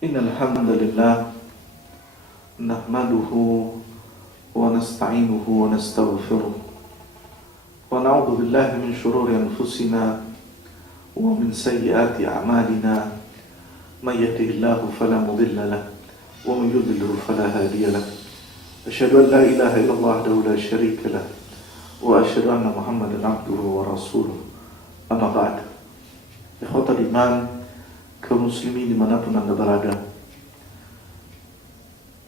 Innal hamdalillah nahmaduhu wa nasta'inuhu wa nastaghfiruh wa na'udzu billahi min shururi anfusina wa min sayyiati a'malina may yahdihillahu fala mudilla lahu wa man yudlil fala hadiya lahu asyhadu an la ilaha illallah wahdahu la syarika lahu wa asyhadu anna Muhammadan abduhu wa rasuluh. Amma ba'd. Ikhwatal iman, kaum muslimin dimanapun anda berada,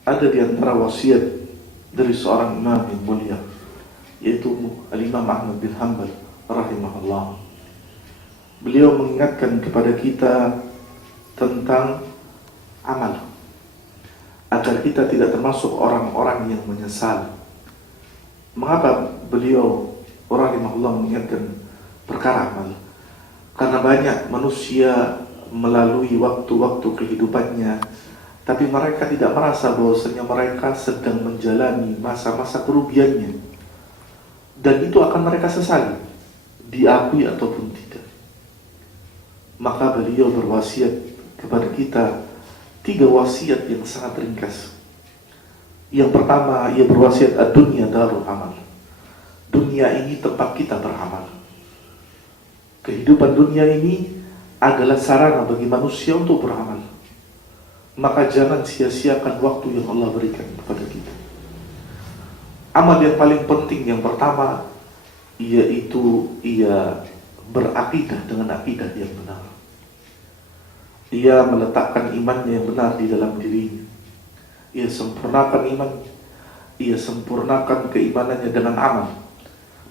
ada di antara wasiat dari seorang imam yang mulia, yaitu Al-Imam Ahmad bin Hanbal rahimahullah. Beliau mengingatkan kepada kita tentang amal, agar kita tidak termasuk orang-orang yang menyesal. Mengapa beliau rahimahullah mengingatkan perkara amal? Karena banyak manusia melalui waktu-waktu kehidupannya, tapi mereka tidak merasa bahwasanya mereka sedang menjalani masa-masa kerugiannya, dan itu akan mereka sesali, diakui ataupun tidak. Maka beliau berwasiat kepada kita 3 wasiat yang sangat ringkas. Yang pertama, ia berwasiat ad-dunya darul amal. Dunia ini tempat kita beramal. Kehidupan dunia ini adalah sarana bagi manusia untuk beramal. Maka jangan sia-siakan waktu yang Allah berikan kepada kita. Amal yang paling penting yang pertama, yaitu ia berakidah dengan akidah yang benar. Ia meletakkan imannya yang benar di dalam dirinya. Ia sempurnakan imannya. Ia sempurnakan keimanannya dengan amal.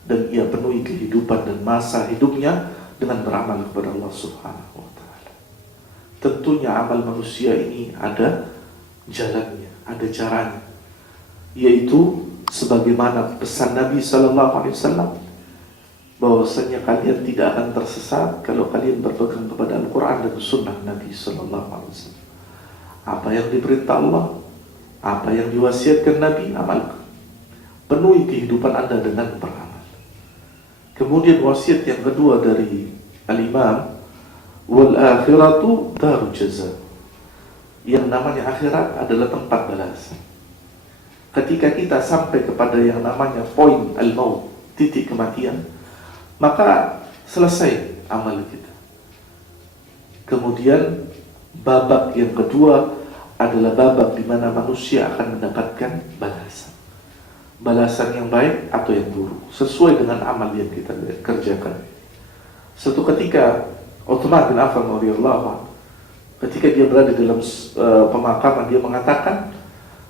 Dan ia penuhi kehidupan dan masa hidupnya dengan beramal kepada Allah Subhanahu wa ta'ala. Tentunya amal manusia ini ada jalannya, ada caranya, yaitu sebagaimana pesan Nabi sallallahu alaihi wasallam, bahwasanya kalian tidak akan tersesat kalau kalian berpegang kepada Al-Quran dan Sunnah Nabi sallallahu alaihi wasallam. Apa yang diperintah Allah, apa yang diwasiatkan Nabi, amalkan. Penuhi kehidupan Anda dengan beramal. Kemudian wasiat yang kedua dari Al-Imam, wal akhiratu darul jaza. Yang namanya akhirat adalah tempat balasan. Ketika kita sampai kepada yang namanya poin al-maut, titik kematian, maka selesai amal kita. Kemudian babak yang kedua adalah babak di mana manusia akan mendapatkan balasan. Balasan yang baik atau yang buruk sesuai dengan amal yang kita kerjakan. Suatu ketika Utsman bin Affan radhiyallahu anhu, ketika dia berada dalam pemakaman, dia mengatakan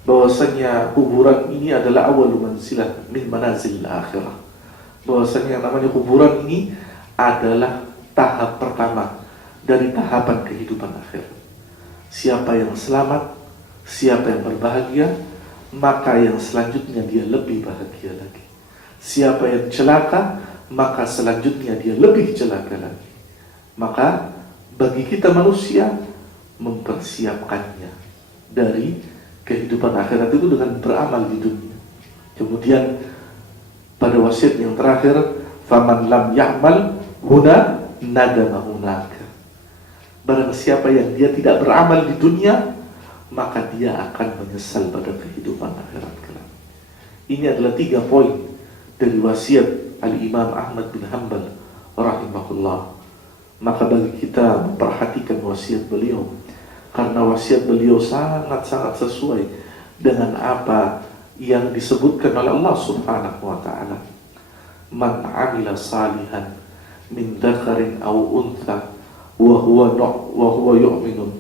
bahwasanya kuburan ini adalah awal manzilah min manazil akhirah. Bahwasanya yang namanya kuburan ini adalah tahap pertama dari tahapan kehidupan akhirat. Siapa yang selamat, siapa yang berbahagia, maka yang selanjutnya dia lebih bahagia lagi. Siapa yang celaka, maka selanjutnya dia lebih celaka lagi. Maka bagi kita manusia, mempersiapkannya dari kehidupan akhirat itu dengan beramal di dunia. Kemudian pada wasiat yang terakhir, faman lam ya'mal huna nadama hunaka. Barang siapa yang dia tidak beramal di dunia, maka dia akan menyesal pada kehidupan akhirat kelak. Ini adalah 3 poin dari wasiat Al-Imam Ahmad bin Hanbal rahimahullah. Maka bagi kita memperhatikan wasiat beliau, karena wasiat beliau sangat-sangat sesuai dengan apa yang disebutkan oleh Allah Subhanahu wa ta'ala. Man 'amila salihan min dzakarin aw untha wa huwa yu'minun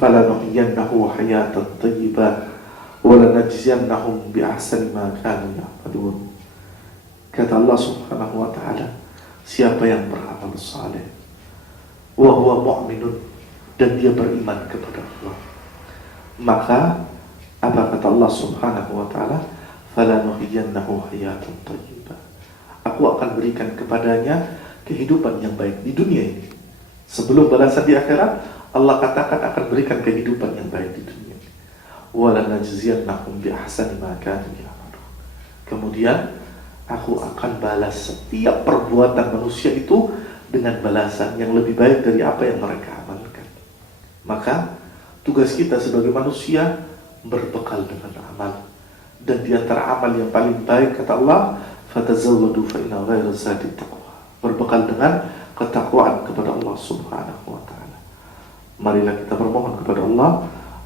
falanuhyiyannahu hayatan thayyibah wa lanajziyannahum bi ahsani ma kanu ya'malun. Kata Allah Subhanahu wa ta'ala, siapa yang beramal saleh wa huwa mu'minun, dan dia beriman kepada Allah, maka apa kata Allah Subhanahu wa ta'ala, falanuhyiyannahu hayatan thayyibah, aku akan berikan kepadanya kehidupan yang baik di dunia ini. Sebelum balasan di akhirat, Allah katakan akan berikan kehidupan yang baik di dunia. Wala najziyannahum bi ahsani ma kanu ya'malun. Kemudian aku akan balas setiap perbuatan manusia itu dengan balasan yang lebih baik dari apa yang mereka amalkan. Maka Tugas kita sebagai manusia berbekal dengan amal. Dan di antara amal yang paling baik kata Allah, fatazawwadu fa inna ghayra zadi taqwa. Berbekal dengan ketakwaan kepada Allah Subhanahu wa taala. Marilah kita bermohon kepada Allah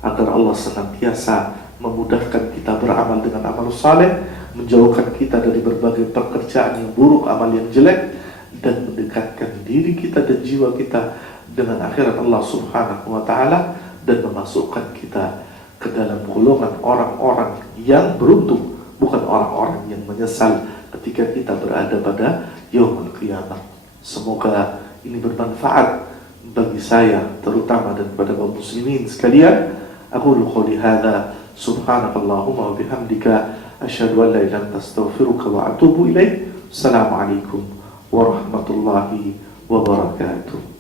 agar Allah senantiasa memudahkan kita beramal dengan amal saleh, menjauhkan kita dari berbagai pekerjaan yang buruk, amal yang jelek, dan mendekatkan diri kita dan jiwa kita dengan akhirat Allah Subhanahu wa taala, dan memasukkan kita ke dalam golongan orang-orang yang beruntung, bukan orang-orang yang menyesal ketika kita berada pada yaumul qiyamah. Semoga ini bermanfaat bagi saya terutama dan kepada kaum muslimin sekalian. Aku qouli hadza subhanakallahumma wa bihamdika asyhadu an la ilaha illa anta astaghfiruka wa atubu ilaik. Assalamualaikum warahmatullahi wabarakatuh.